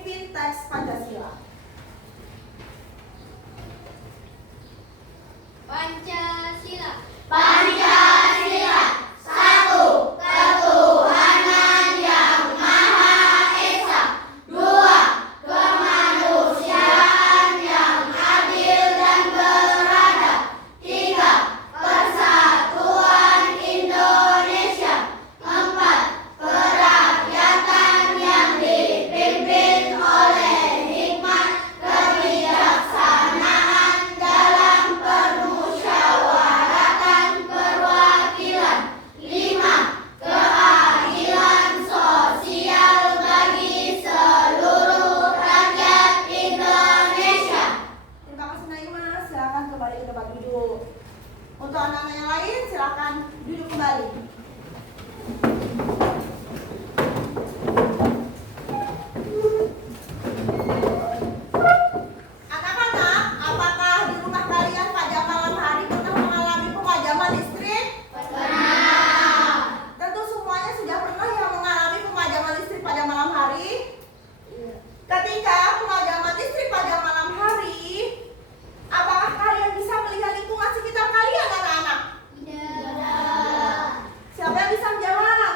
pemimpin teks Pancasila? Pancasila. Pancasila. 1. Ketuhanan yang Maha Esa. 2. Kemanusiaan yang adil dan beradab. 3. Persatuan Indonesia. 4. Kerakyatan yang dipimpin oleh hikmat kebijaksanaan dalam permusyawaratan perwakilan. 5. Keadilan sosial bagi seluruh rakyat Indonesia. Terima kasih Naima, silakan kembali ke tempat duduk. Untuk anak-anak yang lain silakan duduk kembali. Anak-anak, apakah di rumah kalian pada malam hari pernah mengalami pemadaman listrik? Pernah. Tentu semuanya sudah pernah yang mengalami pemadaman listrik pada malam hari. Ketika pemadaman listrik pada malam hari, apakah kalian bisa melihat lingkungan sekitar kalian, anak-anak? Tidak. Siapa yang bisa menjawab?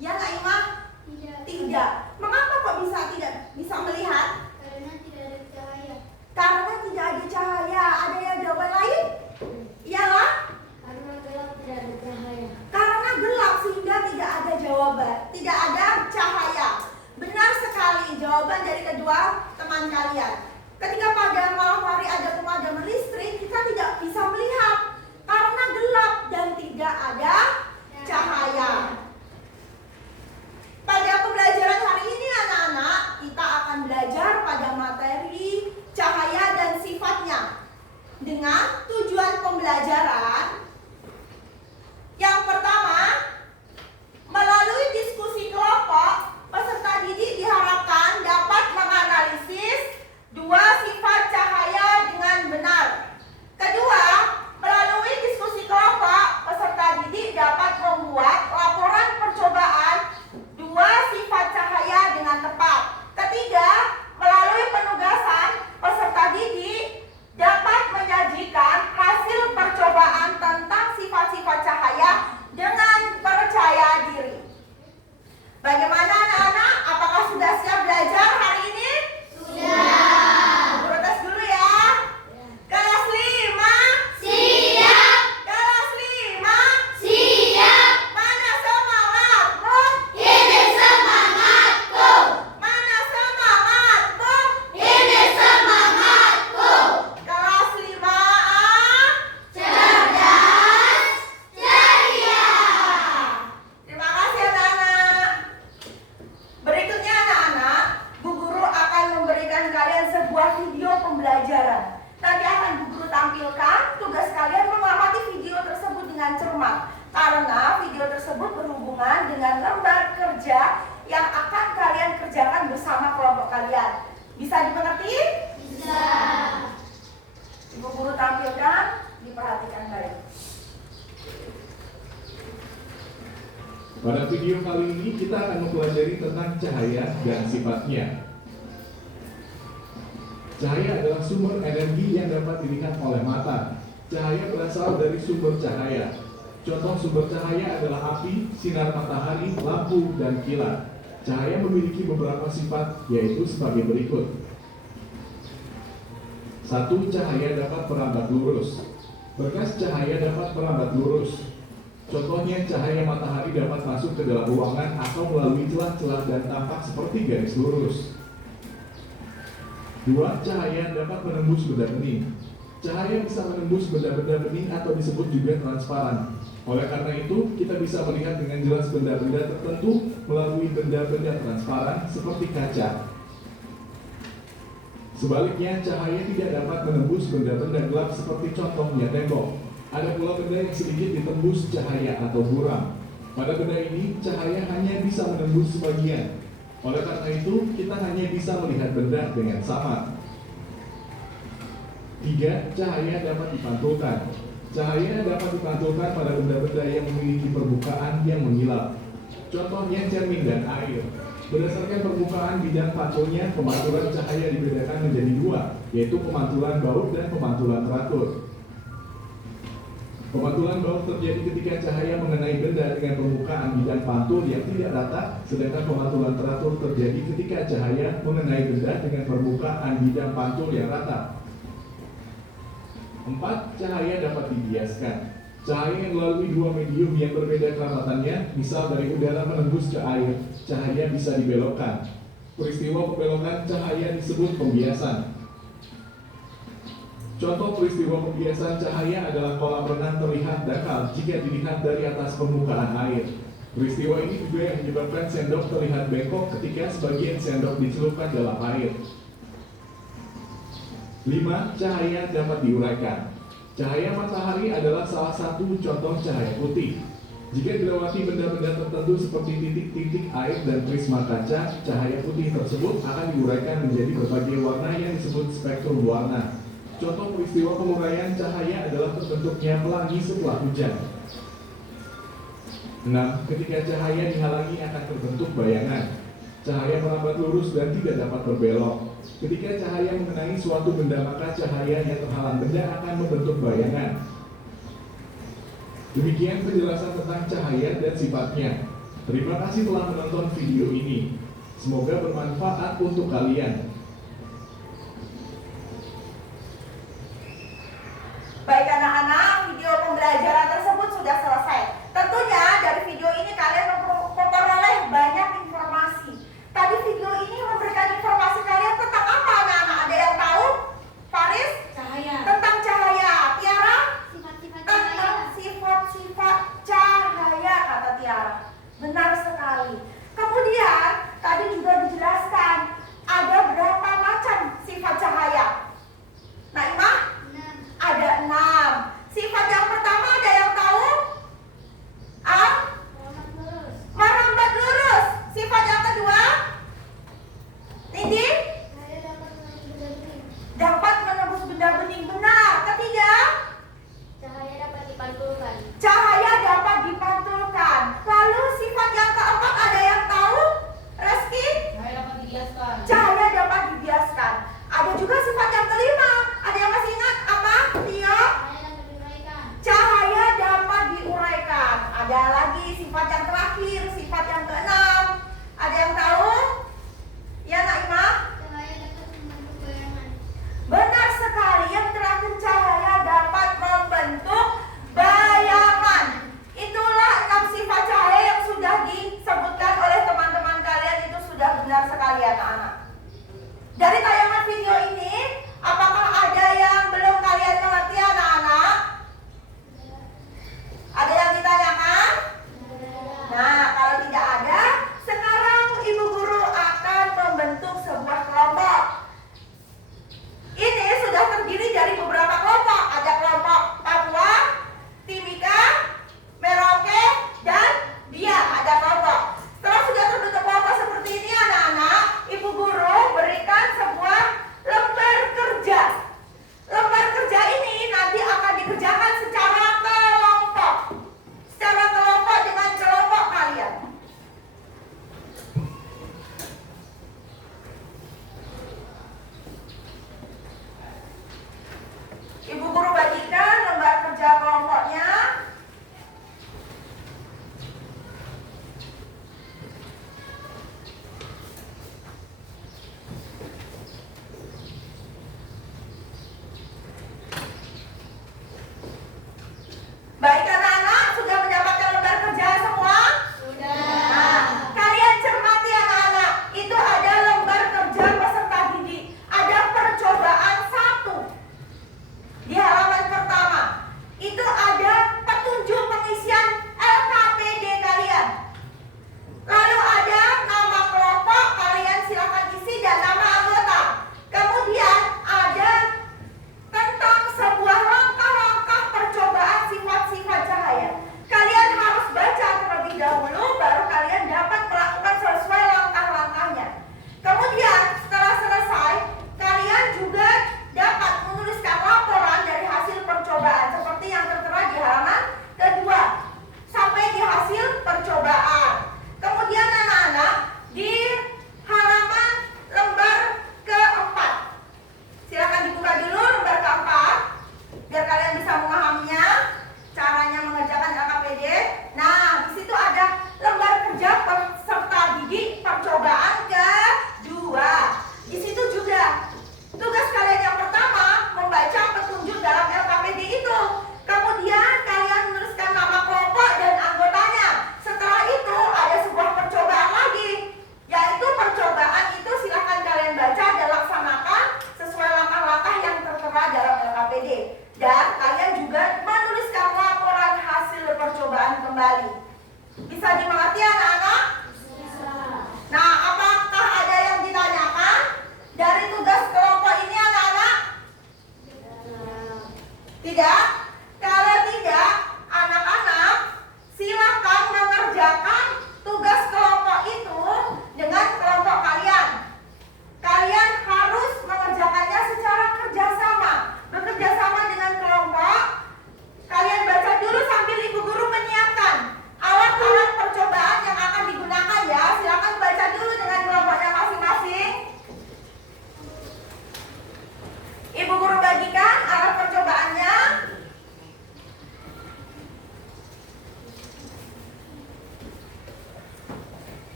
Ya, Naimah? Tidak. Tidak. Mengapa kok tidak bisa melihat? Karena tidak ada cahaya. Karena tidak ada cahaya. Ada yang jawaban lain? Iyalah, Karena gelap tidak ada cahaya. karena gelap sehingga tidak ada jawaban, tidak ada cahaya. Benar sekali jawaban dari kedua teman kalian. Ketika pada malam hari ada pemadaman listrik, kita tidak bisa melihat karena gelap dan tidak ada cahaya. Pada pembelajaran hari ini anak-anak, kita akan belajar pada materi cahaya dan sifatnya. Dengan tujuan pembelajaran yang pertama, melalui diskusi kelompok, peserta didik diharapkan dapat menganalisis dua sifat cahaya dengan benar. Kedua, melalui diskusi kelompok, peserta didik dapat membuat laporan percobaan dua sifat cahaya dengan tepat. Ketiga, melalui penugasan, peserta didik dapat menyajikan hasil percobaan tentang sifat-sifat cahaya dengan percaya diri. Bagaimana anak-anak? Apakah sudah siap belajar hari ini? Sudah. Protes dulu ya. Kelas 5. Siap. Kelas 5. Siap. Mana semangatmu? Ini semangatku. Mana semangatmu? Ini semangatku. Kelas 5A. Cerdas. Ceria. Terima kasih anak-anak. Berikutnya anak-anak, Bu Guru akan memberikan kalian sebuah video pembelajaran. Nanti akan Bu Guru tampilkan, tugas kalian mengamati video tersebut dengan cermat. Karena video tersebut berhubungan dengan lembar kerja yang akan kalian kerjakan bersama kelompok kalian. Bisa dimengerti? Bisa. Bu Guru tampilkan, diperhatikan baik. Pada video kali ini kita akan mempelajari tentang cahaya dan sifatnya. Cahaya adalah sumber energi yang dapat dilihat oleh mata. Cahaya berasal dari sumber cahaya. Contoh sumber cahaya adalah api, sinar matahari, lampu, dan kilat. Cahaya memiliki beberapa sifat, yaitu sebagai berikut. 1. Cahaya dapat merambat lurus. Berkas cahaya dapat merambat lurus. Contohnya, cahaya matahari dapat masuk ke dalam ruangan atau melalui celah-celah dan tampak seperti garis lurus. 2. Cahaya dapat menembus benda bening. Cahaya bisa menembus benda-benda bening atau disebut juga transparan. Oleh karena itu, kita bisa melihat dengan jelas benda-benda tertentu melalui benda-benda transparan seperti kaca. Sebaliknya, cahaya tidak dapat menembus benda-benda gelap seperti contohnya tembok. Ada pula benda yang sedikit ditembus cahaya atau buram. Pada benda ini, cahaya hanya bisa menembus sebagian. Oleh karena itu, kita hanya bisa melihat benda dengan samar. 3. Cahaya dapat dipantulkan. Cahaya dapat dipantulkan pada benda-benda yang memiliki permukaan yang mengilap. Contohnya cermin dan air. Berdasarkan permukaan bidang pantulnya, pemantulan cahaya dibedakan menjadi dua, yaitu pemantulan baut dan pemantulan teratur. Pemantulan baut terjadi ketika cahaya mengenai benda dengan permukaan bidang pantul yang tidak rata, sedangkan pemantulan teratur terjadi ketika cahaya mengenai benda dengan permukaan bidang pantul yang rata. 4. Cahaya dapat dibiaskan. Cahaya yang melalui dua medium yang berbeda keramatannya, misal dari udara menembus ke air, cahaya bisa dibelokkan. Peristiwa pembelokan cahaya disebut pembiasan. Contoh peristiwa pembiasan cahaya adalah kolam renang terlihat dangkal jika dilihat dari atas permukaan air. Peristiwa ini juga yang menyebabkan sendok terlihat bengkok ketika sebagian sendok dicelupkan dalam air. 5. Cahaya dapat diuraikan. Cahaya matahari adalah salah satu contoh cahaya putih. Jika dilewati benda-benda tertentu seperti titik-titik air dan prisma kaca, cahaya putih tersebut akan diuraikan menjadi berbagai warna yang disebut spektrum warna. Contoh peristiwa penguraian cahaya adalah terbentuknya pelangi setelah hujan. 6. Ketika cahaya dihalangi akan terbentuk bayangan. Cahaya merambat lurus dan tidak dapat berbelok. Ketika cahaya mengenai suatu benda, maka cahaya yang terhalang benda akan membentuk bayangan. Demikian penjelasan tentang cahaya dan sifatnya. Terima kasih telah menonton video ini. Semoga bermanfaat untuk kalian. Baik anak-anak, video pembelajaran tersebut sudah selesai. Tentunya dari video ini kalian memperoleh banyak informasi. Tadi video ini memberikan informasi kalian tentang apa anak-anak? Ada yang tahu? Faris? Cahaya. Tentang cahaya. Tiara? Sifat-sifat Tentang cahaya. sifat-sifat cahaya, kata Tiara. Benar sekali. Kemudian tadi juga dijelaskan ada berapa macam sifat cahaya. Naimah? 6. Ada 6. Sifat yang pertama ada yang tahu? Merambat lurus. Merambat lurus. Sifat yang kedua? Nindi? Cahaya dapat menembus benda bening. Dapat menembus benda bening. Benar. Ketiga? Cahaya dapat dipantulkan. Cahaya dapat dipantulkan. Lalu sifat yang keempat ada yang tahu? Reski? Cahaya dapat dibiaskan. Cahaya dapat dibiaskan. Ada juga sifat yang kelima. Ada yang masih ingat apa? Tio? Cahaya dapat diuraikan. Cahaya dapat diuraikan. Ada lagi sifat yang terakhir, sifat yang keenam. Ada yang tahu? Ya, Naimah? Cahaya dapat membentuk bayangan. Benar sekali. Yang terakhir, cahaya dapat membentuk bayangan. Itulah 6 sifat cahaya yang sudah disebutkan oleh teman-teman kalian. Itu sudah benar sekali anak-anak. Dari tayangan video ini, apakah ada yang belum kalian mengerti anak-anak? Ada yang ditanyakan? Nah, kalau tidak ada, sekarang ibu guru akan membentuk sebuah kelompok. Ini sudah terdiri dari beberapa kelompok. Ada kelompok Papua, Timika, Merauke, dan Biak. Ada kelompok. Setelah sudah terbentuk kelompok seperti ini anak-anak, ibu guru berikan sebuah lembar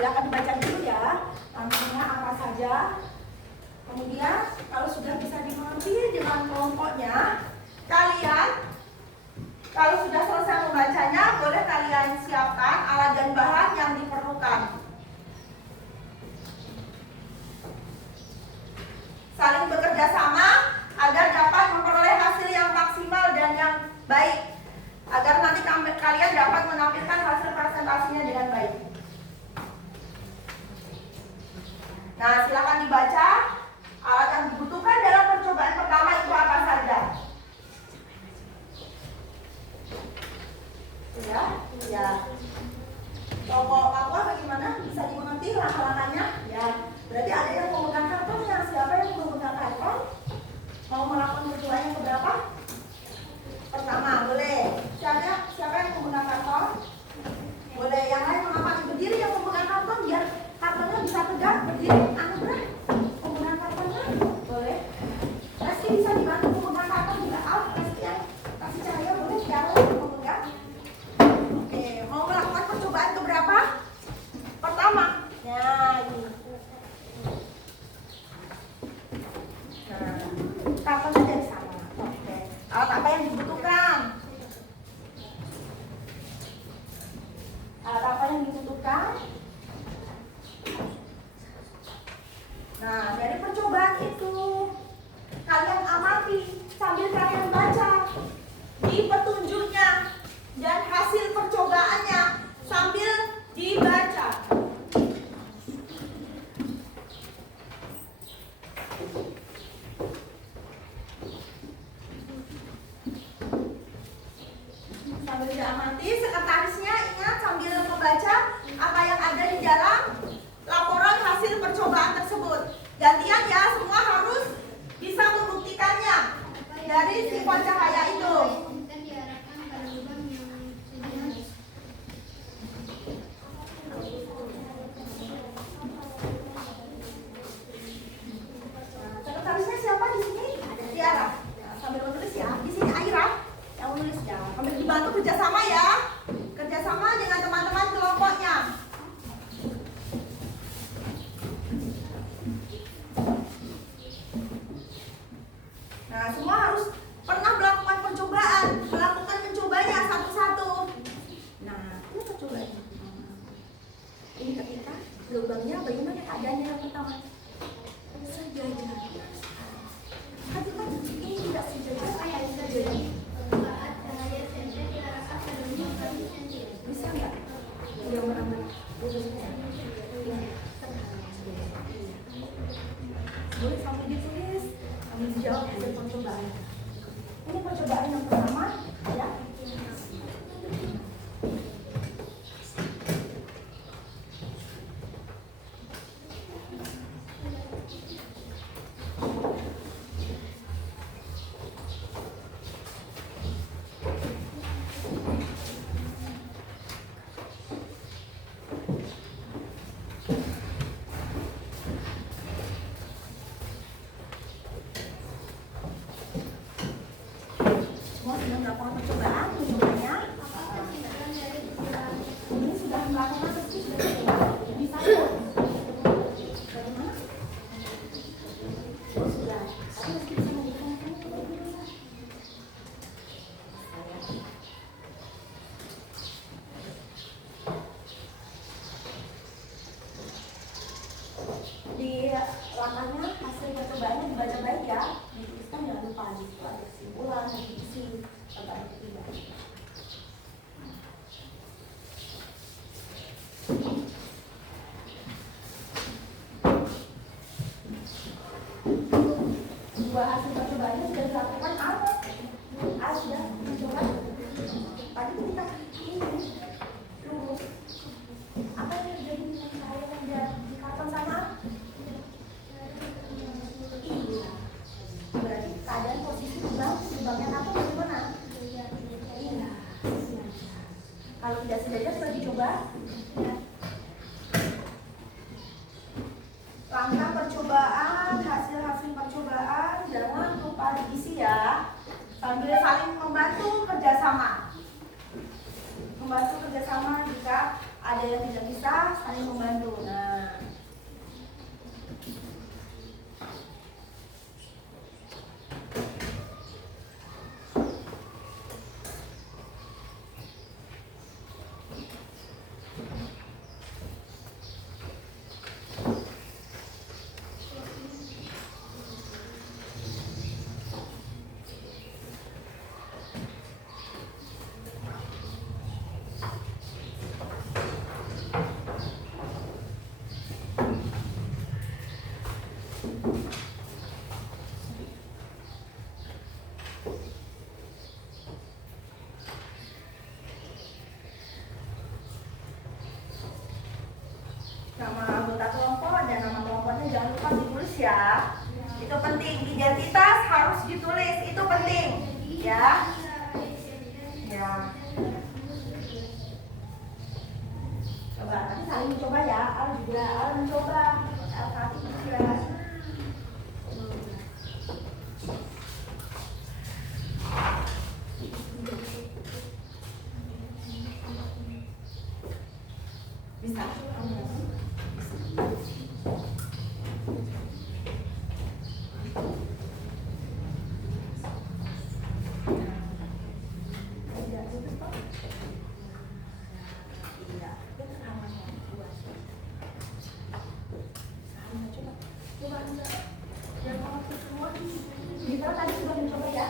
silakan dibaca dulu ya. Namanya apa saja. Kemudian kalau sudah bisa dimengerti dengan kelompoknya, kalian kalau sudah selesai membacanya, boleh kalian siapkan alat dan bahan yang diperlukan. Saling bekerja sama agar dapat memperoleh hasil yang maksimal dan yang baik. Agar nanti kalian dapat menampilkan hasil presentasinya dengan baik. Nah, silakan dibaca. Alat yang dibutuhkan dalam percobaan pertama itu apa saja? Ya. Kelompok awal bagaimana? Bisa dimengerti langkah-langkahnya? Ya. Berarti ada yang memegang kartonnya. Siapa yang memegang karton? Mau melakukan percobaan yang keberapa? Pertama, boleh. Siapa yang memegang karton? Boleh. Yang lain mengapa berdiri yang memegang karton biar kartonnya bisa tegak berdiri. Anugerah memegang kartonnya. Boleh. Reski bisa dibantu memegang karton juga. Reski yang kasih cahaya boleh. Siapa yang memegang? Oke, mau melakukan percobaan keberapa? Pertama. Nah, ini. Nah, kartonnya dari sana. Oke. Alat apa yang dibutuhkan? Alat apa yang dibutuhkan? Nah, dari percobaan itu kalian amati sambil kalian baca di petunjuknya dan hasil percobaannya sambil dibaca. Sambil diamati, sekretarisnya ingat sambil membaca apa yang ada di dalam laporan hasil percobaan tersebut. Gantian ya, semua harus bisa membuktikannya dari sifat cahaya itu. Kan diarahkan pada lubang yang sejenis. Sekretarisnya siapa di sini? Tiara. Nah, sambil menulis ya. Di sini Aira yang menulis ya. Sambil dibantu kerjasama ya. Kerjasama dengan teman-teman kelompoknya. Nah, semua harus pernah melakukan percobaan, melakukan mencobanya satu-satu. Nah, ini percobaan. Ini ketika lubangnya bagaimana keadaannya yang pertama? Sejajar. Ketika ini tidak sejajar, ayah sejajar. Saat cahaya senter diarahkan pada lubang 1 cm. Bisa nggak? Yang menambah. Boleh sambil ditulis, sambil dijawab hasil percobaan. Ini percobaan yang pertama, ya. Semua sudah melakukan percobaan, mencobanya. Apakah kesimpulan dari percobaan? Ini sudah melakukan meski sudah coba. Bisa ya? Bagaimana? Oh, sudah. Tapi meski bisa memberikan di langkahnya hasil percobaannya dibaca baik ya, dituliskan jangan lupa di situ ada kesimpulan, ada isi, ada tidak. Dua hasil percobaannya sudah dilakukan sudah mencoba. Tadi kita ini lurus. Apa yang terjadi dengan cahaya yang ada di karton sana? Iya. Berarti keadaan posisi lubangnya karton bagaimana? Iya. Kalau tidak sejajar sudah dicoba. Langkah percobaan, hasil-hasil percobaan jangan lupa diisi ya. Sambil saling membantu kerjasama. Membantu kerjasama. kerjasama jika ada yang tidak bisa saling membantu. Nah, nama anggota kelompok dan nama kelompoknya jangan lupa ditulis ya. Itu penting, identitas harus ditulis, itu penting ya. Ya. Coba, nanti saling mencoba ya. Al juga, Al mencoba. Al kasih juga. Bisa. Kita tadi sudah mencoba ya.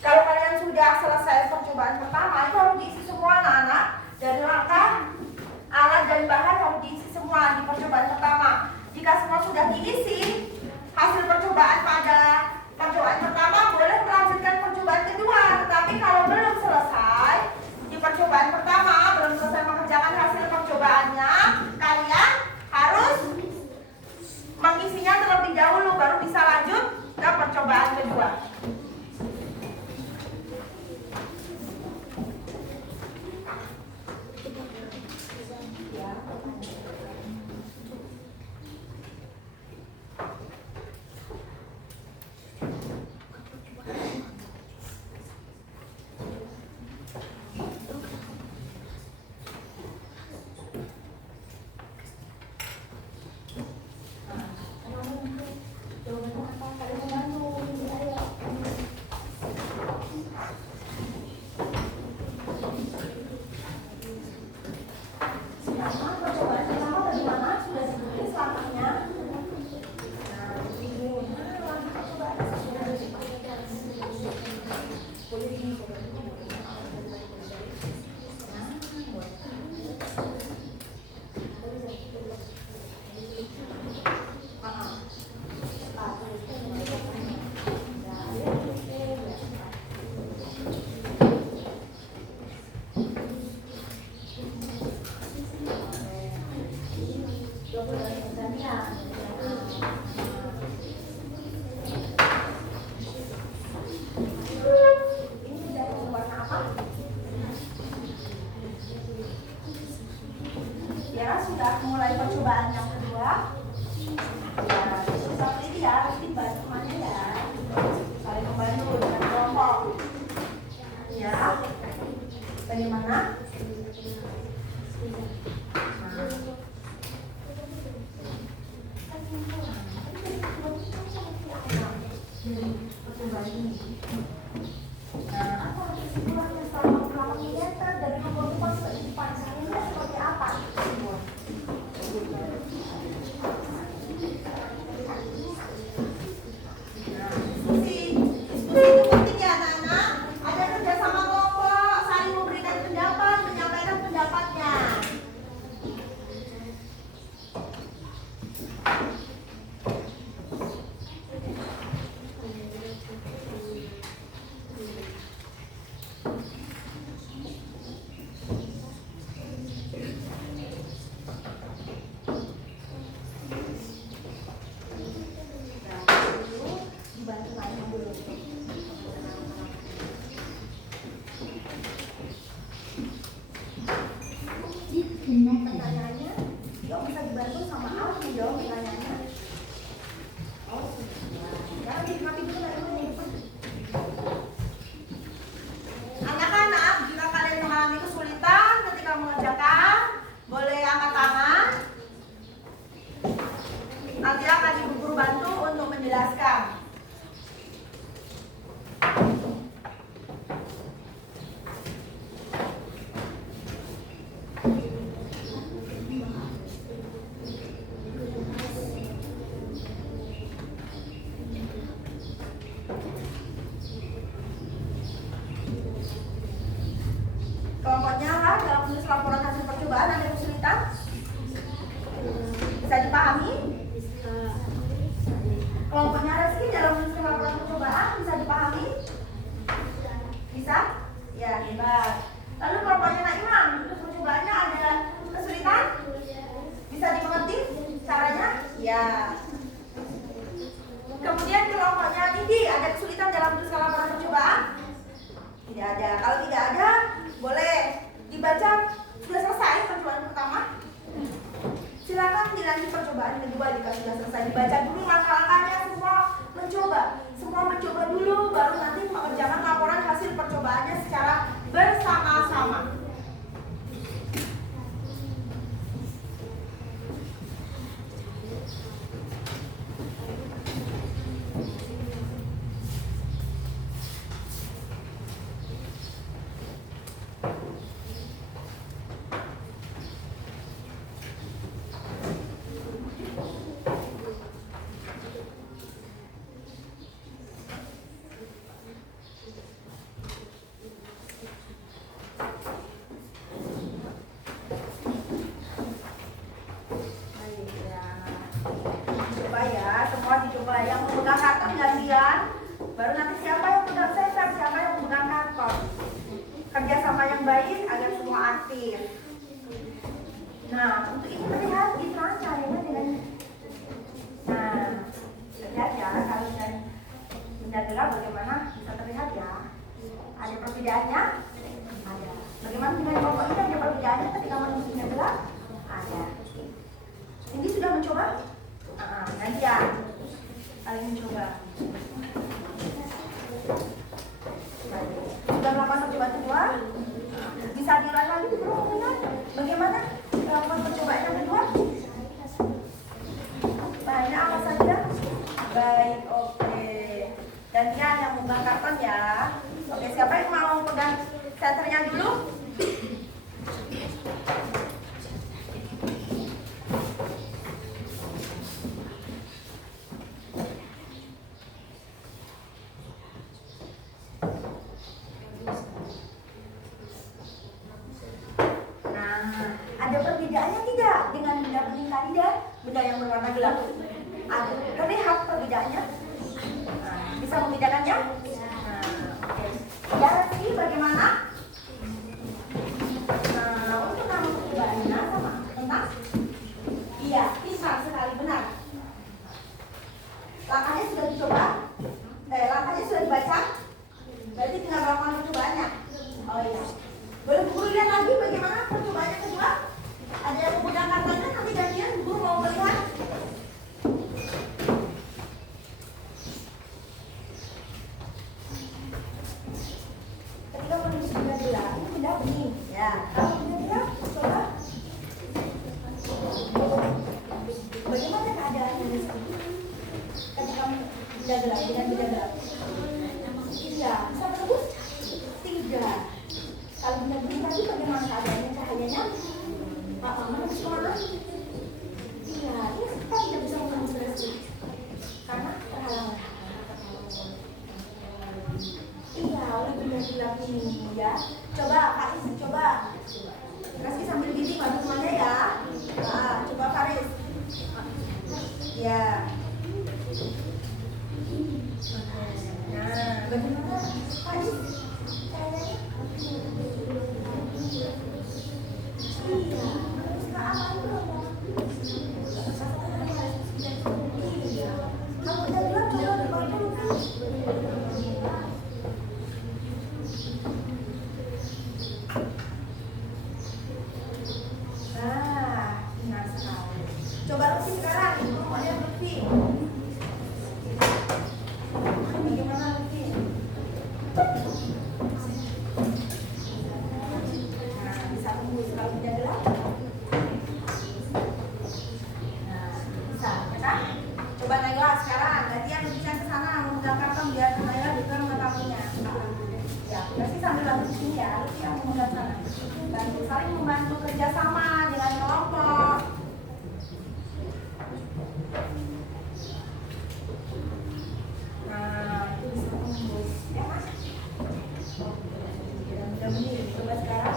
Kalau kalian sudah selesai percobaan pertama, itu harus diisi semua anak-anak. Dari langkah, alat dan bahan harus diisi semua di percobaan pertama. Jika semua sudah diisi, hasil percobaan pada percobaan pertama boleh melanjutkan percobaan kedua. Tetapi kalau belum selesai di percobaan pertama, belum selesai mengerjakan hasil percobaannya, kalian harus mengisinya terlebih dahulu baru bisa lanjut ke percobaan kedua. Ya, sudah mulai percobaan yang kedua. Ya, seperti ini ya, harus dibantu temannya ya. Saling membantu dengan kelompok. Ya, bagaimana? Nah, apa kesimpulannya selama berapa meter dari rumput seperti dipasangnya seperti apa? Diskusi itu penting ya anak-anak. Ada kerjasama kelompok, saling memberikan pendapat, menyampaikan pendapatnya. Dibantu lain dulu. Kelompoknya lah dalam menulis laporan hasil percobaan ada kesulitan? Bisa dipahami? Kelompoknya Reski dalam menulis laporan percobaan bisa dipahami? Bisa? Ya, hebat. Lalu kelompoknya Naimah, menulis percobaannya ada kesulitan? Bisa dimengerti caranya? Ya. Kemudian kelompoknya Nindi ada kesulitan dalam menulis laporan percobaan? Tidak ada. Kalau tidak ada, boleh dibaca. Sudah selesai percobaan pertama? Silakan dilanjut percobaan kedua jika sudah selesai. Dibaca dulu langkah-langkahnya, semua mencoba. Semua mencoba dulu, baru nanti mengerjakan laporan hasil percobaannya secara bersama-sama. Dicoba yang memegang karton gantian, baru nanti siapa yang memegang seser, siapa yang memegang karton. Kerjasama yang baik agar semua aktif. Nah, untuk ini terlihat gimana caranya dengan terlihat ya, kalau dari benda gelap bagaimana bisa terlihat ya. Ada perbedaannya? Ada. Bagaimana dengan kelompok ini ada perbedaannya ketika menulis benda gelap? Ada. Ini sudah mencoba? Gantian. Kalian mencoba. Sudah melakukan percobaan kedua? Bisa diulang lagi belum? Bagaimana melakukan percobaan yang kedua? Bahannya apa saja? Baik, oke. Gantian yang memegang karton ya. Oke, siapa yang mau pegang senternya dulu? Ada perbedaannya tidak dengan benda kuning tadi dan benda yang berwarna gelap? Ada, terlihat perbedaannya? Bisa membedakannya? Oke. Ya, Reski bagaimana? Untuk nama percobaannya sama tentang? Iya, bisa sekali benar. Langkahnya sudah dicoba? Langkahnya sudah dibaca? Berarti tinggal melakukan percobaannya? Oh iya. Boleh Bu Guru lihat lagi bagaimana percobaannya kedua? Ada yang memegang kartonnya, nanti gantian Bu Guru mau melihat. Ketika menulis benda gelap, ini benda bening. Ya, kalau benda gelap, coba. Bagaimana keadaannya di sini? Ketika benda gelap, dengan benda gelap. Iya, bisa menembus? Tidak. Kalau benda bening tadi bagaimana keadaannya, cahayanya? Menembus kemana? Iya, ini kita tidak bisa menembus listrik karena terhalang. Iya, oleh benda gelap ini ya. Coba Faris, coba. Reski sambil gini maju semuanya ya. Coba Faris. Ya. Nah, bagaimana Faris? Cahayanya? Iya. Kalau udah gelap coba dibantu. Benar sekali. Coba Lutfi sekarang, ibu mau lihat Lutfi. Bagaimana Lutfi? Bisa tembus kalau tidak gelap. Bisa, ya kan? Coba Naila sekarang, gantian bisa ke sana memegang karton biar Naila juga mengetahuinya. Ya, pasti sambil bantu di sini ya, Lutfi yang memegang sana. Bantu saling membantu kerjasama dengan kelompok. Itu bisa tembus, ya Mas? Mudah-mudahan ini coba sekarang.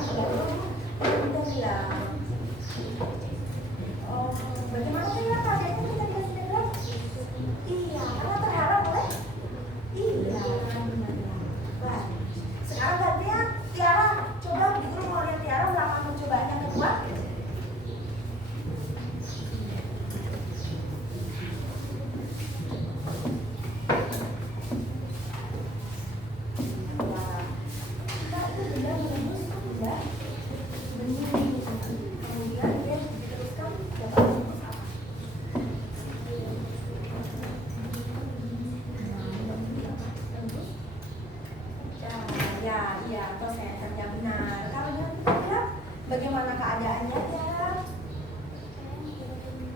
Ya, iya, atau senternya benar. Kalau yang kita lihat, bagaimana keadaannya ya?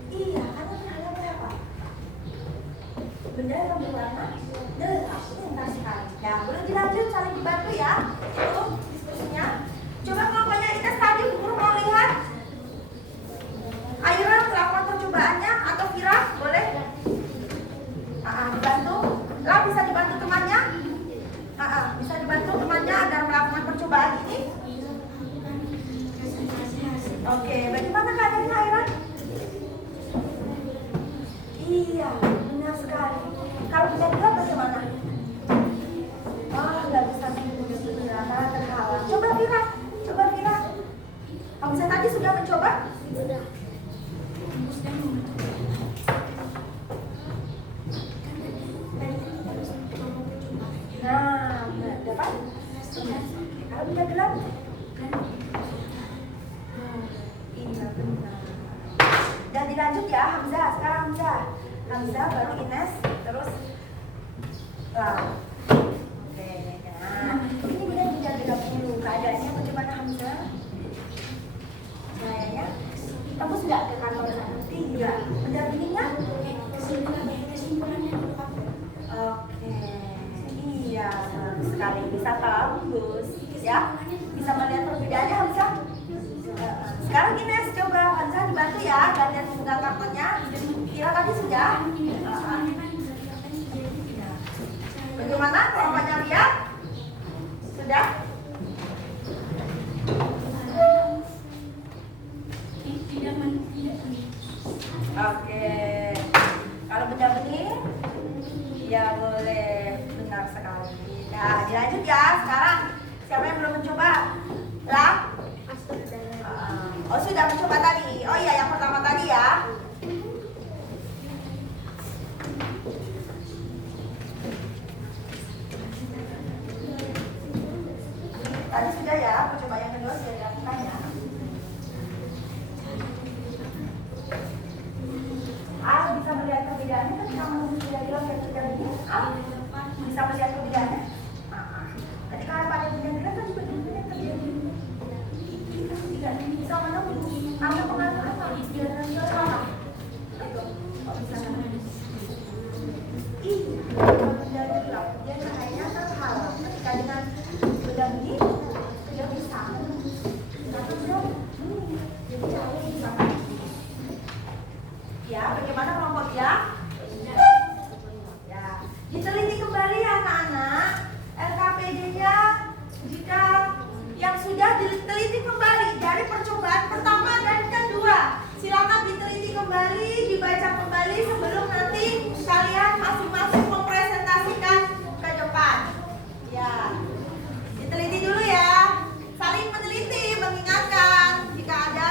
Iya, karena ada berapa? Benda yang berwarna gelap, pintar sekali. Ya, boleh dilanjut, saling dibantu ya. Itu diskusinya. Coba kelompoknya kita tadi, guru mau lihat. Aira melakukan percobaannya atau Fira, boleh? Dibantu. Lah bisa dibantu temannya? Bisa dibantu temannya agar melakukan percobaan ini? Oke, bagaimana keadaan Aira? Iya, benar sekali. Kalau bisa dilihat bagaimana? Nggak bisa benar, karena terhalang. Coba Fira. Kamu bisa tadi sudah mencoba? Sudah. Nah, dapat? Kalau bisa gelap? Iya, benar. Dan dilanjut ya, Hamzah. Sekarang Hamzah baru Ines, terus Oke, nah ini benar tidak 30. Keadaannya bagaimana Hamzah? Kayaknya tembus nggak ke kantor sana? Tidak. Mendampinginya? Kesimpulannya Oke, iya bagus sekali, bisa tembus ya, bisa melihat perbedaannya Hamzah. Sekarang Ines coba Hamzah dibantu ya, gantian memegang kartonnya. Kira tadi sudah. Bagaimana kelompoknya lihat? Sudah? Oke. Kalau benda benih, ya boleh, benar sekali. Nah, dilanjut ya. Sekarang siapa yang belum mencoba? Lah? Oh sudah mencoba tadi. Oh iya, yang pertama tadi ya. Tadi sudah ya, mencoba yang kedua sudah dilakukan ya. Bisa melihat perbedaannya ketika menunggu sudah bilang yang sudah ini. Bisa melihat perbedaannya. Ketika pada benda bilang kan benar-benar yang terjadi. Tidak bisa menunggu. Ada pengaruh apa? Dia dengan salah. Itu. Bisa menunggu. Kalau benda gelap, dia cahayanya terhalang. Ketika dengan benda ini, dia bisa. Tapi dia jadi cahaya bisa. Ya, bagaimana kelompok dia? Ya, diteliti kembali ya anak-anak. LKPD-nya jika yang sudah diteliti kembali dari percobaan pertama dan kedua, silakan diteliti kembali, dibaca kembali sebelum nanti kalian masing-masing mempresentasikan ke depan. Ya, diteliti dulu ya. Saling meneliti, mengingatkan jika ada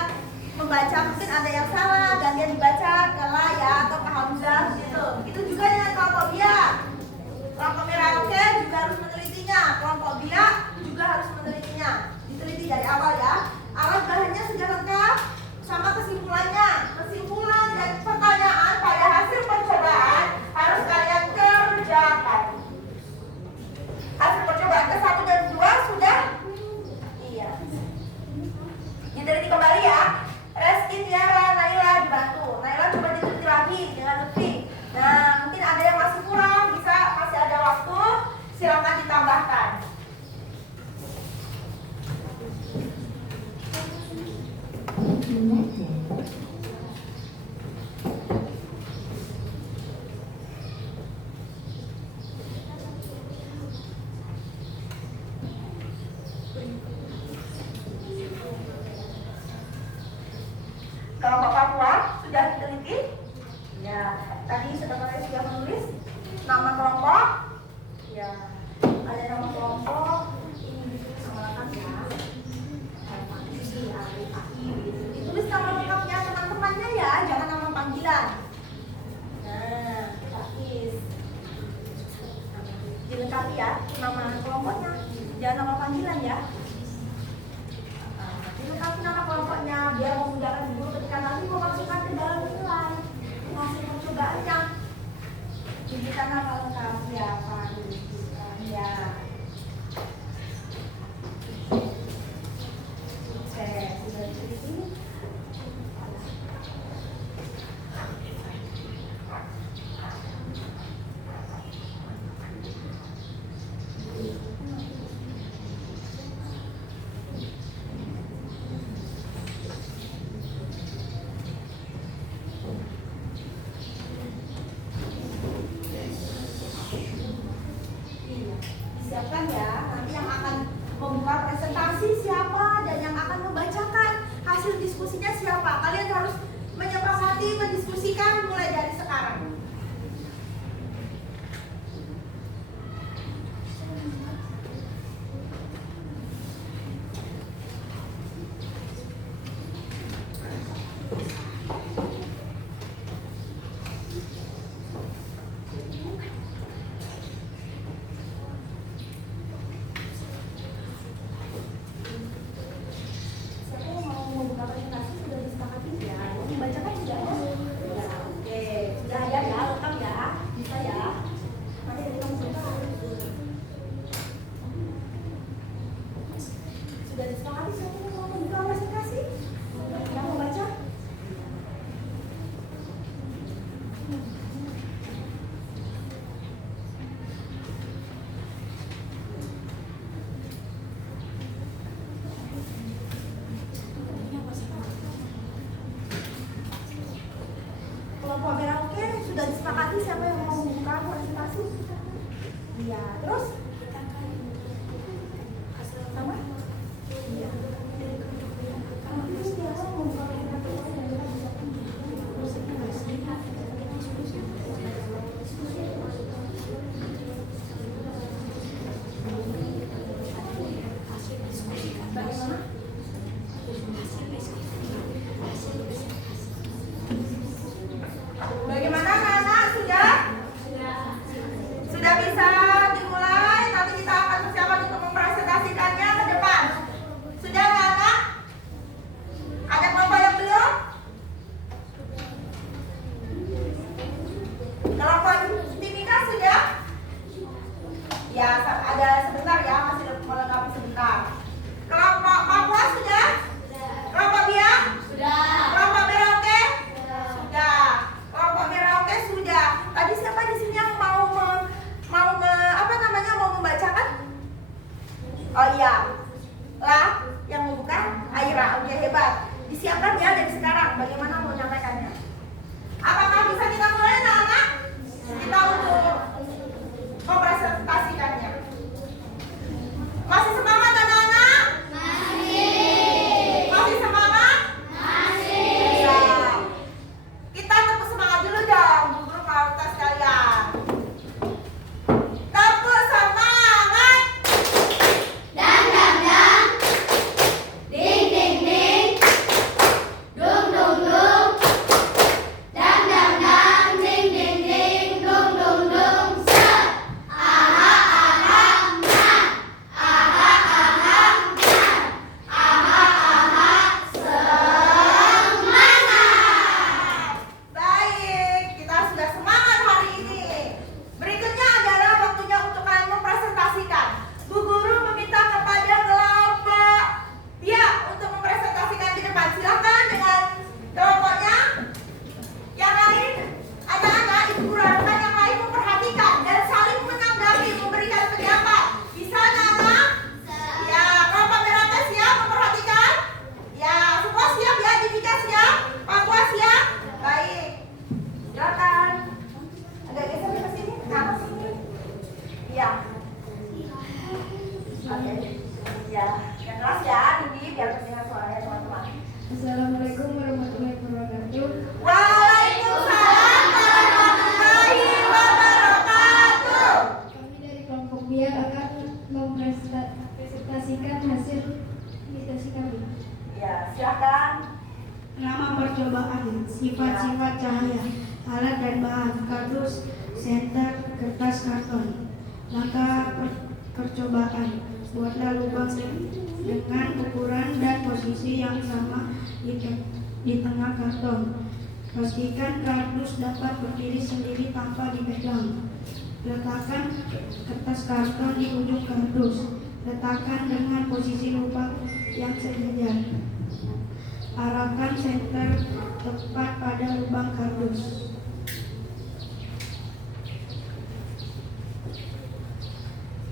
membaca mungkin ada yang salah, gantian dibaca ke ya atau ke Hamzah gitu. Itu juga dengan kelompok biak. Kelompok Merauke juga harus menelitinya. Kelompok biak juga harus menelitinya. Diteliti dari awal ya. Alat bahannya sudah lengkap sama kesimpulannya. Kesimpulan dan pertanyaan pada hasil percobaan harus kalian kerjakan. Hasil percobaan ke-1 dan 2 sudah? Iya. Diteliti kembali ya. Reski, Tiara, Naila dibantu. Naila coba diteliti lagi dengan Lutfi. Nah, mungkin ada yang masih kurang, masih ada waktu, silakan ditambahkan. Kelompok Papua sudah diteliti? Ya, tadi sebenarnya sudah menulis nama kelompok. Ya, ada nama kelompok. Ini ditulis nama lengkap ya. Ditulis nama lengkapnya teman-temannya ya, jangan nama panggilan. Nah, Pakis. Dilengkapi ya, nama kelompoknya, jangan nama panggilan ya. Dilengkapi nama kelompoknya biar memudahkan guru ketika nanti memasukkan ke dalam nilai hasil percobaannya. Tunjukkan nama lengkap ya Pak. Ya. presentasi siapa dan yang akan membacakan hasil diskusinya siapa. Kalian harus menyepakati, mendiskusikan mulai dari sekarang. Siapa yang mau membuka presentasi sudah disepakati ya? Membacakan sudah ya? Ya, oke. Sudah ya, lengkap ya? Bisa ya? Mari dari kamu coba. Sudah disepakati siapa yang mau membuka presentasi? Yang mau baca? Kelompok Merauke sudah disepakati siapa yang mau membuka presentasi? Iya, terus? Sama? Iya. Siapa yang mau membuka bagaimana? Bagaimana anak-anak? Sudah? Sudah bisa dimulai? Nanti kita akan persiapan untuk mempresentasikannya ke depan. Sudah anak-anak? Ada kelompok yang belum? Kelompok Timika sudah? Ya, ada sebentar ya, masih melengkapi sebentar. Kelompok Papua sudah? Kelompok Biak? Sudah. Kelompok Merauke? Sudah. Kelompok Merauke sudah. Tadi siapa di sini yang mau membacakan? Oh iya. Lah, yang membuka Aira. Oke, hebat. Disiapkan ya dari sekarang. Bagaimana mau menyampaikannya? Apakah bisa kita mulai anak-anak? Kita untuk mempresentasikannya. Masih semangat anak-anak? Masih semangat? Ya. Kita tepuk semangat dulu dong, guru fakultas kalian. Tepuk semangat. Dang dang dang. Ding ding ding. Dung dung dung. Dang dang dang. Ding ding ding. Dung dung dung. Set. Aha aha nah. Aha aha nah. Aha aha semangat. Baik, kita sudah semangat hari ini. Berikutnya adalah waktunya untuk kalian mempresentasikan. Bu Guru meminta kepada kelompok dia untuk mempresentasikan di depan. Silakan dengan kelompoknya. Yang lain, anak-anak, Ibu Guru harapkan yang lain memperhatikan dan saling menanggapi, memberikan pendapat. Bisa anak-anak? Ya, kelompok Merauke siap memperhatikan? Ya, semua siap ya, Timika siap? Papua siap? Baik. Silakan. Agak geser ke sini, ke atas sini. Iya. Oke. Ya, yang keras ya, tinggi biar terdengar suaranya teman-teman. Assalamualaikum warahmatullahi wabarakatuh. Waalaikumsalam warahmatullahi wabarakatuh. Kami dari kelompok Biak akan mempresentasikan hasil diskusi kami. Ya, silakan. Nama percobaan, sifat-sifat cahaya, alat dan bahan, kardus, senter, kertas, karton. Langkah percobaan, buatlah lubang dengan ukuran dan posisi yang sama di tengah karton. Pastikan kardus dapat berdiri sendiri tanpa dipegang. Letakkan kertas karton di ujung kardus. Letakkan dengan posisi lubang yang sejajar. Arahkan senter tepat pada lubang kardus.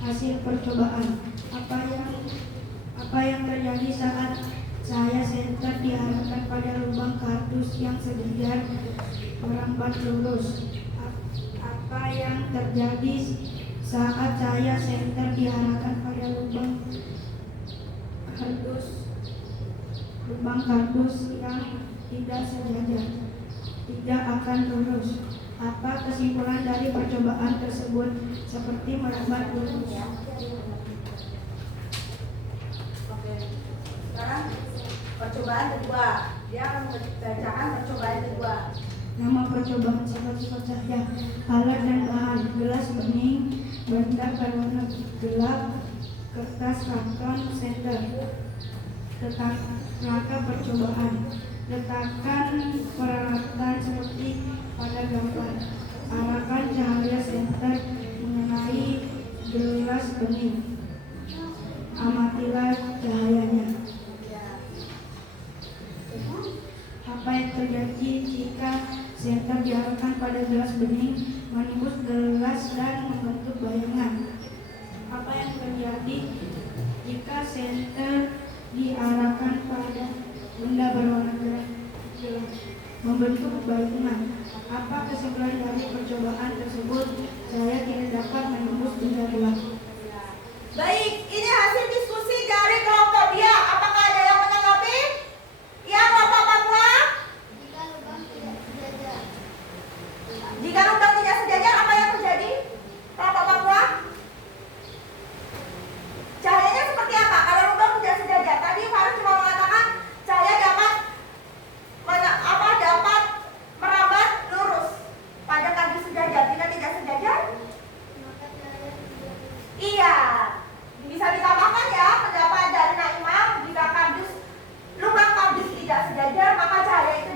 Hasil percobaan. Apa yang terjadi saat cahaya senter diarahkan pada lubang kardus yang sejajar merambat lurus? Apa yang terjadi saat cahaya senter diarahkan pada lubang lubang kardus yang tidak sejajar, tidak akan lurus. Apa kesimpulan dari percobaan tersebut? Seperti merambat lurus. Oke. Sekarang percobaan kedua. Dia akan membacakan percobaan kedua. Nama percobaan sifat-sifat cahaya, alat dan bahan: gelas bening, benda berwarna gelap, kertas karton, senter. Rangka percobaan: letakkan peralatan seperti pada gambar. Arahkan cahaya senter mengenai gelas bening. Amatilah cahayanya. Apa yang terjadi jika senter diarahkan pada gelas bening, menembus gelas dan membentuk bayangan? Apa yang terjadi jika senter diarahkan pada benda berwarna gelap, membentuk bayangan? Apa kesimpulan dari percobaan tersebut? Saya tidak dapat menembus benda gelap. Baik, ini hasil diskusi dari kelompok dia. Apakah ada yang menanggapi? Ya, kelompok Papua. Jika lubang tidak sejajar. Jika lubang tidak sejajar, apa yang terjadi? Kelompok Papua? Cahayanya seperti apa? Kalau lubang tidak sejajar, tadi Farah cuma mengatakan cahaya dapat dapat merambat lurus pada kardus sejajar. Jika tidak sejajar, Maka cahaya tidak iya. Bisa ditambahkan ya pendapat dari Naimah, jika lubang kardus tidak sejajar, maka cahaya itu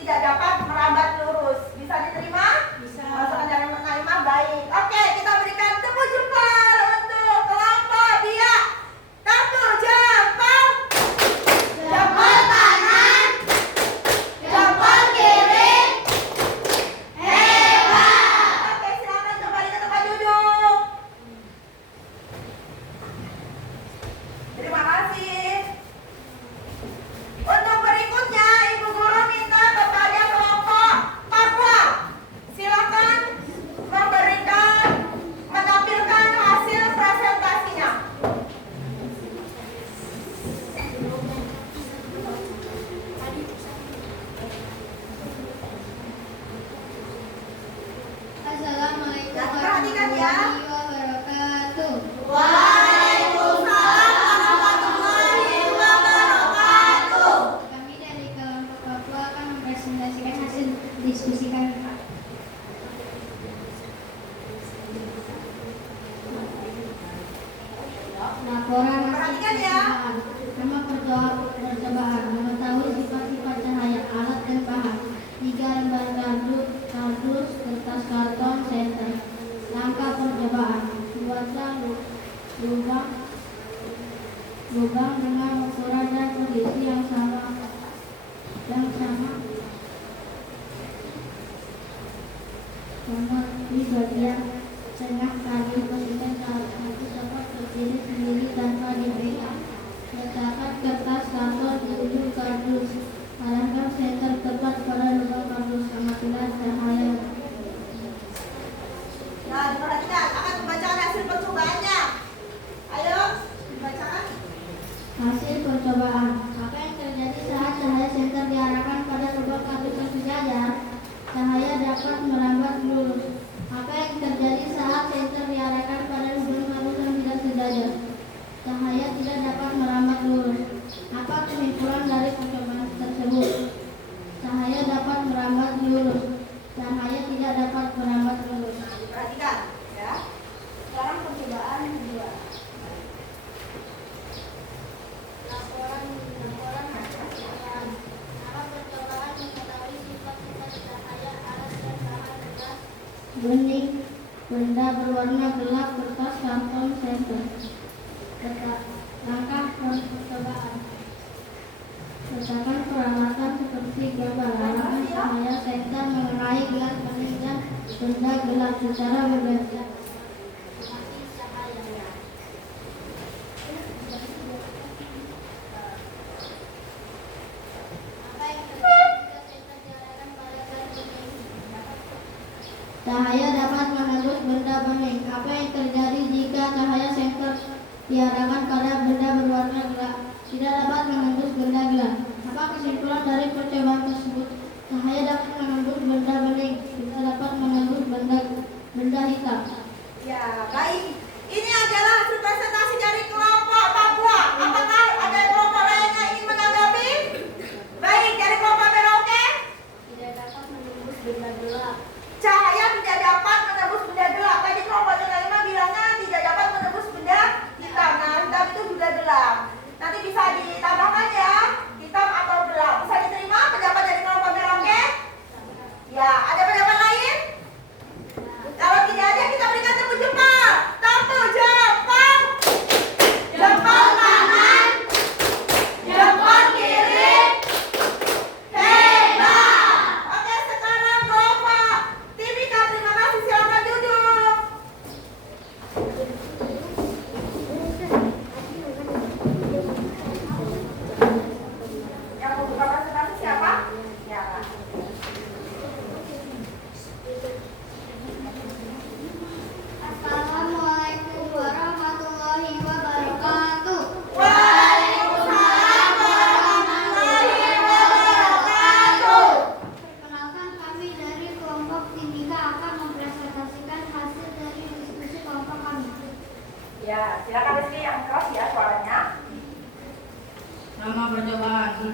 tidak dapat merambat lurus. Bisa diterima? Bisa. Masukan dari Naimah baik. Oke, kita berikan tepuk jempol untuk kelompok dia. Satu jempol. Jempol kanan, jempol kiri. Hebat. Oke, silakan kembali ke tempat duduk. Terima kasih. Untuk berikutnya, Ibu Guru minta kepada kelompok Papua, silakan menampilkan hasil presentasinya. Assalamualaikum Ya, perhatikan ya. warahmatullahi wabarakatuh. Waalaikumsalam warahmatullahi wabarakatuh. Kami dari kelompok Papua akan mempresentasikan hasil diskusi kami. Laporan hasil Perhatikan ya. percobaan. Nama percobaan: mengetahui sifat-sifat cahaya, alat dan bahan. 3 lembar kardus, kertas karton, senter. Langkah percobaan: buatlah lubang dengan ukuran dan posisi yang sama di bagian tengah kardus. Posisikan kardus dapat berdiri sendiri tanpa diberikan. Letakkan kertas karton di ujung kardus. Arahkan senter tepat pada lubang kardus. Amatilah cahaya. Nah, diperhatikan, akan membacakan hasil percobaannya. Ayo, dibacakan. Hasil percobaan. Apa yang terjadi saat cahaya senter diarahkan pada lubang kardus yang sejajar? Cahaya dapat merambat lurus. Apa yang terjadi saat senter diarahkan pada lubang kardus yang tidak sejajar? Cahaya tidak dapat merambat lurus. Apa kesimpulan dari percobaan tersebut? Cahaya dapat merambat lurus. Cahaya tidak dapat merambat lurus. Perhatikan, ya. Sekarang percobaan kedua. Laporan percobaan. Nama percobaan: mengetahui sifat-sifat cahaya, alat dan bahan. Gelas bening, benda berwarna gelap, kertas karton, senter. Langkah percobaan: letakkan peralatan seperti gambar. Arahkan cahaya senter mengenai gelas bening dan benda gelap secara berbeda. Cahaya dapat menembus benda bening. Apa yang terjadi jika cahaya senter diarahkan pada benda berwarna gelap? Tidak dapat menembus benda gelap.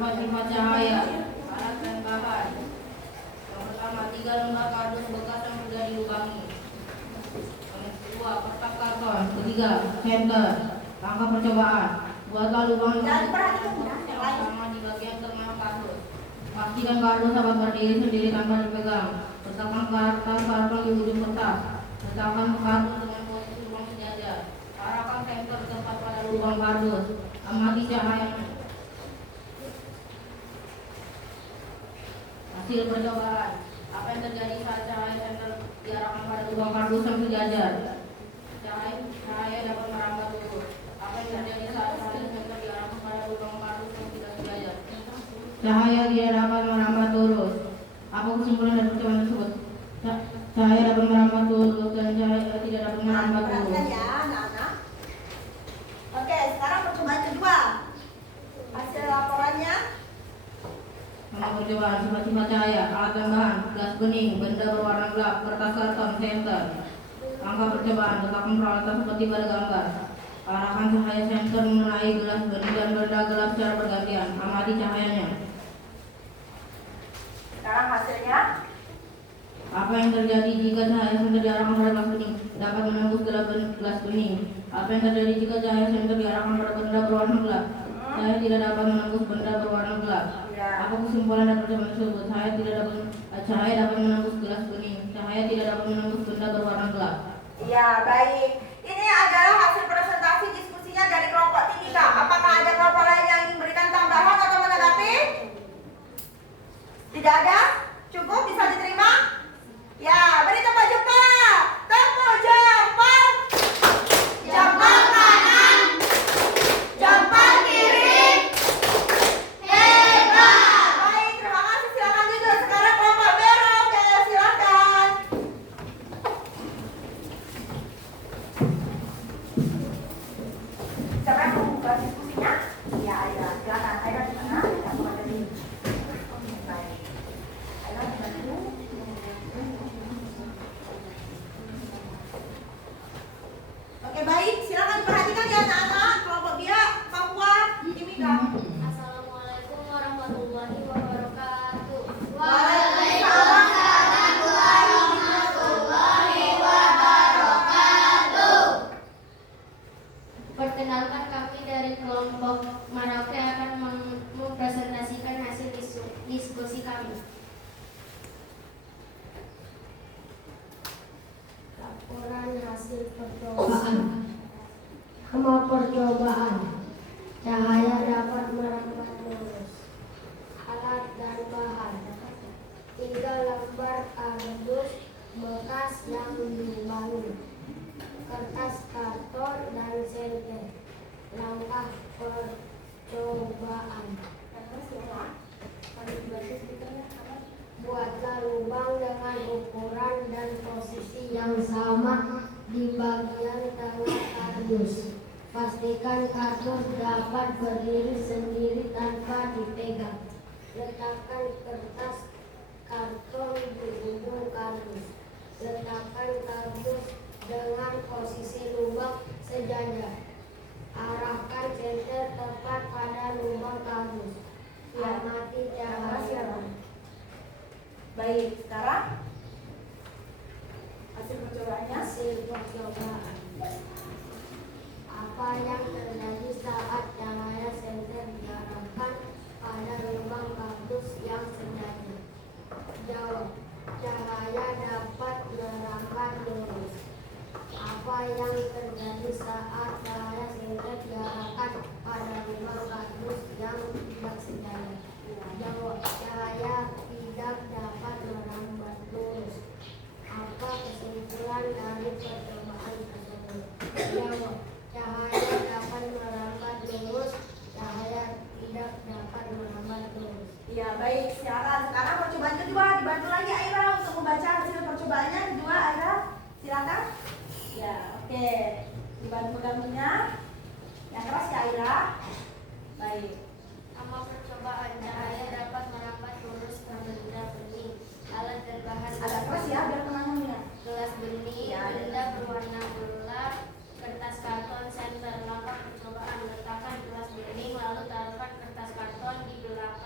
tanpa sifat cahaya, alat dan bahan. Yang pertama, 3 lembar kardus bekas yang sudah dilubangi. Yang kedua, kertas karton. Ketiga, center. Langkah percobaan, buatlah lubang Dan perhatikan ya, yang yang lain. sama di bagian tengah kardus. Pastikan kardus dapat berdiri sendiri tanpa dipegang. Letakkan kertas karton di ujung kertas. Letakkan kardus dengan posisi lubang sejajar. Arahkan senter tepat pada lubang kardus. Amati cahaya. Hasil percobaan. Apa yang terjadi saat cahaya senter diarahkan pada lubang kardus yang sejajar? Cahaya dapat merambat lurus. Apa yang terjadi saat cahaya senter diarahkan pada lubang kardus yang tidak sejajar? Cahaya tidak dapat merambat lurus. Apa kesimpulan dari percobaan tersebut? Cahaya dapat merambat lurus dan cahaya tidak dapat merambat lurus. Perhatikan ya anak-anak. Oke, sekarang percobaan kedua. Hasil laporannya. Nama percobaan, sifat-sifat cahaya, alat dan bahan, gelas bening, benda berwarna gelap, kertas karton, senter. Langkah percobaan, letakkan peralatan seperti pada gambar. Arahkan cahaya senter mengenai gelas bening dan benda gelap secara bergantian. Amati cahayanya. Sekarang hasilnya. Apa yang terjadi jika cahaya senter diarahkan pada gelas bening? Dapat menembus gelas bening. Apa yang terjadi jika cahaya senter diarahkan pada benda berwarna gelap? Cahaya tidak dapat menembus benda berwarna gelap. Apa kesimpulan dari percobaan tersebut? Cahaya dapat menembus gelas bening. Cahaya tidak dapat menembus benda berwarna gelap. Ya, baik. Ini adalah hasil presentasi diskusinya dari kelompok Timika. Apakah ada kelompok lain yang ingin berikan tambahan atau menanggapi? Tidak ada? Cukup? Bisa diterima? Ya, beri tempat jempol. Tepuk jempol. Jempol kanan. Jempol kiri. Hebat. Baik, terima kasih. Silakan duduk. Sekarang kelompok biru. Oke, silakan. Siapa yang mau membuka diskusinya? Ya, Aida. Silakan. Aida di tengah. Kamu ada di. Baik. Aida bantu. Oke, baik. Silakan diperhatikan ya anak-anak. Kelompok biak, Papua, Timika. Assalamualaikum warahmatullahi wabarakatuh. Waalaikumsalam warahmatullahi wabarakatuh. Perkenalkan, kami dari kelompok Merauke akan mempresentasikan hasil diskusi kami. Laporan hasil percobaan. Nama percobaan. Cahaya dapat merambat lurus. Alat dan bahan. 3 lembar kardus bekas yang dilubangi. Kertas karton dan senter. Langkah percobaan. Buatlah lubang dengan ukuran dan posisi yang sama di bagian tengah kardus. Pastikan kardus dapat berdiri sendiri tanpa dipegang. Letakkan kertas karton di ujung kardus. Letakkan kardus dengan posisi lubang sejajar. Arahkan senter tepat pada lubang kardus. Amati cahaya. Baik, sekarang hasil percobaannya. Hasil percobaan. Apa yang terjadi saat cahaya senter diarahkan pada lubang kardus yang sejajar? Jawab. Cahaya dapat merambat lurus. Apa yang terjadi saat cahaya senter diarahkan pada lubang kardus yang tidak sejajar? Jawab. Cahaya tidak dapat merambat lurus. Apa kesimpulan dari percobaan tersebut? Jawab. Cahaya dapat merambat lurus. Cahaya tidak dapat merambat lurus. Ya, baik. Silakan. Sekarang percobaan kedua. Dibantu lagi Aira untuk membaca hasil percobaannya. Kedua, Aira. Silakan. Ya, oke. Dibantu pendampingnya. Yang keras ya, Aira. Baik. Nama percobaan. Cahaya dapat merambat lurus ke benda bening. Alat dan bahan. Agak keras ya, biar teman-teman ya. Gelas bening, Ya, ada. benda berwarna gelap, kertas karton, senter. Langkah percobaan. Letakkan gelas bening lalu taruhkan kertas karton di belakang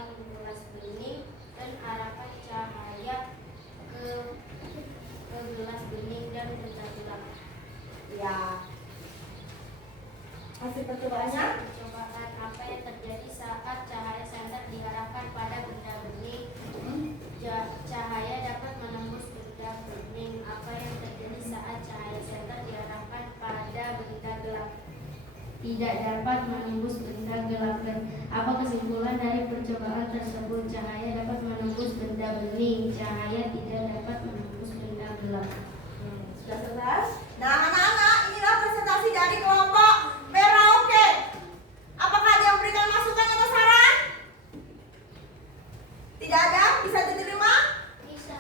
tidak dapat menembus benda gelap. Apa kesimpulan dari percobaan tersebut? Cahaya dapat menembus benda bening, cahaya tidak dapat menembus benda gelap. Sudah selesai? Nah, anak-anak, inilah presentasi dari kelompok Merauke. Apakah ada yang memberikan masukan atau saran? Tidak ada? Bisa diterima? Bisa.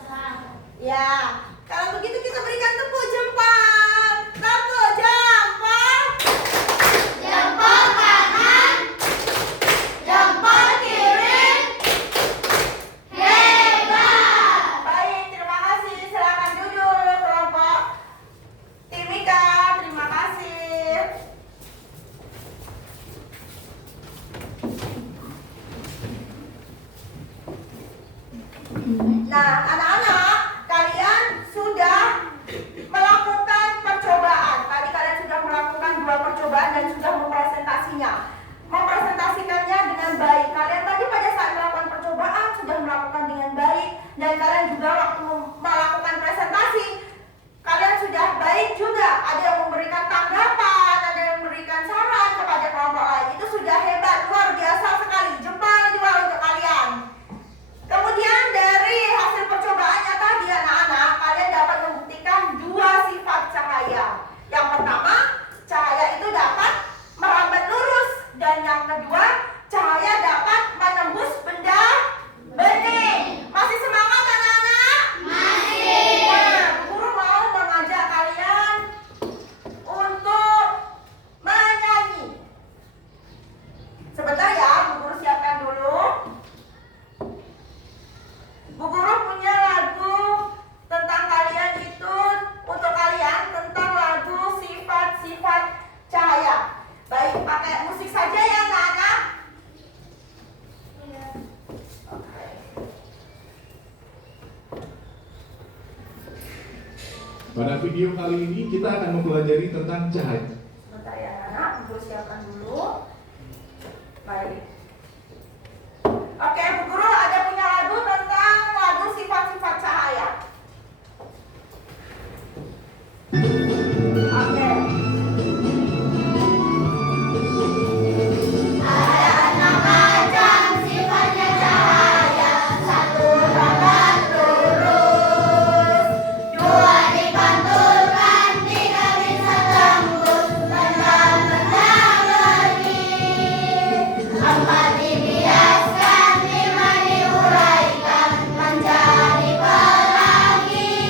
Ya, kalau begitu kita berikan tepuk jempol. Tepuk jempol. Jempol kanan, jempol kiri. Hebat. Baik, terima kasih. Silakan duduk kelompok Timika. Terima kasih. Nah, anak-anak, kalian sudah melakukan percobaan. Tadi kalian sudah melakukan 2 percobaan dan sudah mempresentasikannya dengan baik. Kalian tadi pada saat melakukan percobaan sudah melakukan dengan baik, dan kalian juga waktu melakukan presentasi kalian sudah baik juga. Ada yang memberikan tanggapan, ada yang memberikan saran kepada kelompok lain. Itu sudah hebat, luar biasa sekali. Jempol juga untuk kalian. Kemudian dari hasil percobaannya tadi anak-anak, kalian dapat membuktikan 2 sifat cahaya. Yang pertama, cahaya itu dapat merambat lurus, dan yang kedua, cahaya dapat menembus benda bening. Masih semangat anak-anak? Masih. Nah, guru mau mengajak kalian untuk menyanyi. Sebentar ya, Bu Guru siapkan dulu. Bu Guru punya lagu tentang kalian itu, untuk kalian, tentang lagu sifat-sifat cahaya. Baik, pakai musik saja ya anak-anak. Oke. Pada video kali ini kita akan mempelajari tentang cahaya. Sebentar ya anak-anak, Bu Guru siapkan dulu. Baik. Oke, Bu Guru ada punya lagu tentang lagu sifat-sifat cahaya. Oke. Ada 6 macam sifatnya cahaya. 1 rambat lurus, 2 dipantulkan, 3 bisa tembus benda-benda bening, 4 dibiaskan, 5 diuraikan menjadi pelangi.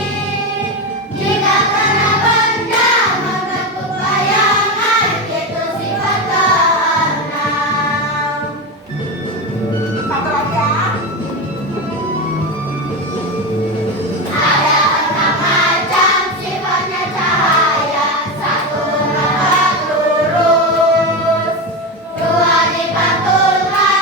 Jika kena benda membentuk bayangan, itu sifat keenam. Satu lagi ya. Ada 6 macam sifatnya cahaya. 1 rambat lurus, 2 dipantulkan,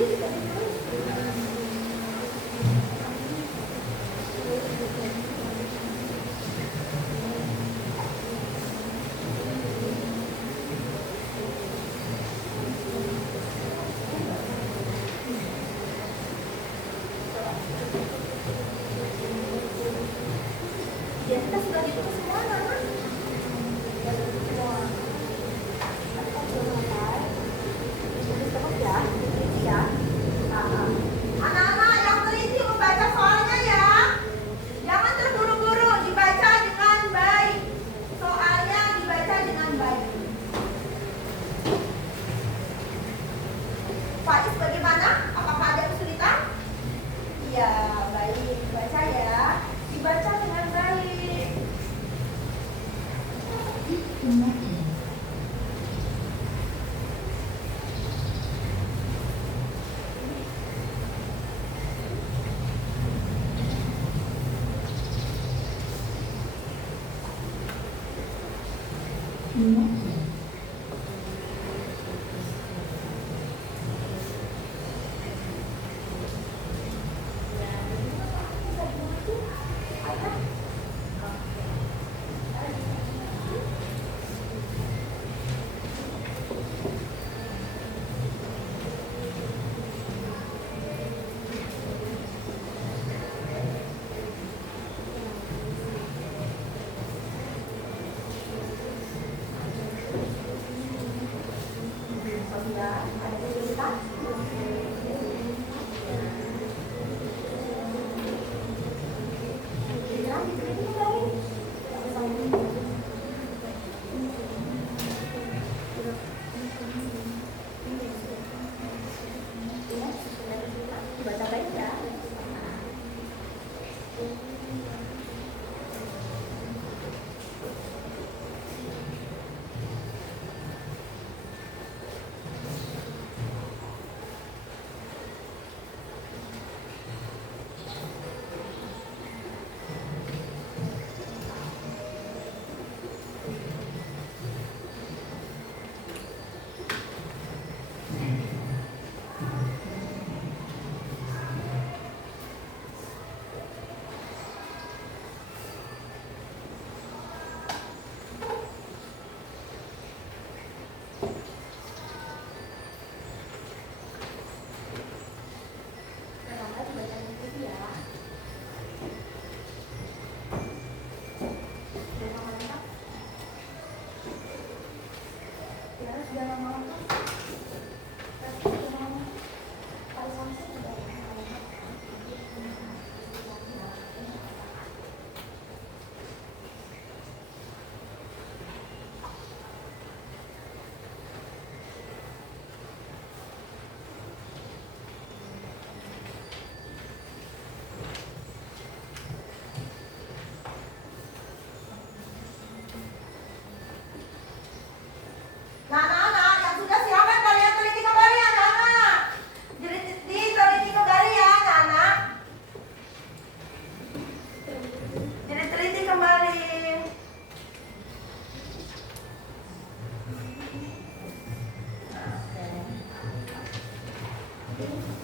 Identitas sudah ditulis semua, anak-anak. Tulis terus ya, tulis ya. Anak-anak yang teliti membaca soalnya ya. Jangan terburu-buru, dibaca dengan baik. Soalnya dibaca dengan baik. Faiz bagaimana? Apakah ada kesulitan? Iya, baik. Baca ya. Dibaca dengan baik. Sofia, ada kesulitan? Lanjut, ini kembali. Dibaca baik ya. Nah, anak-anak yang sudah silakan kalian teliti kembali anak-anak. Diteliti kembali ya anak-anak. Diteliti kembali. Oke.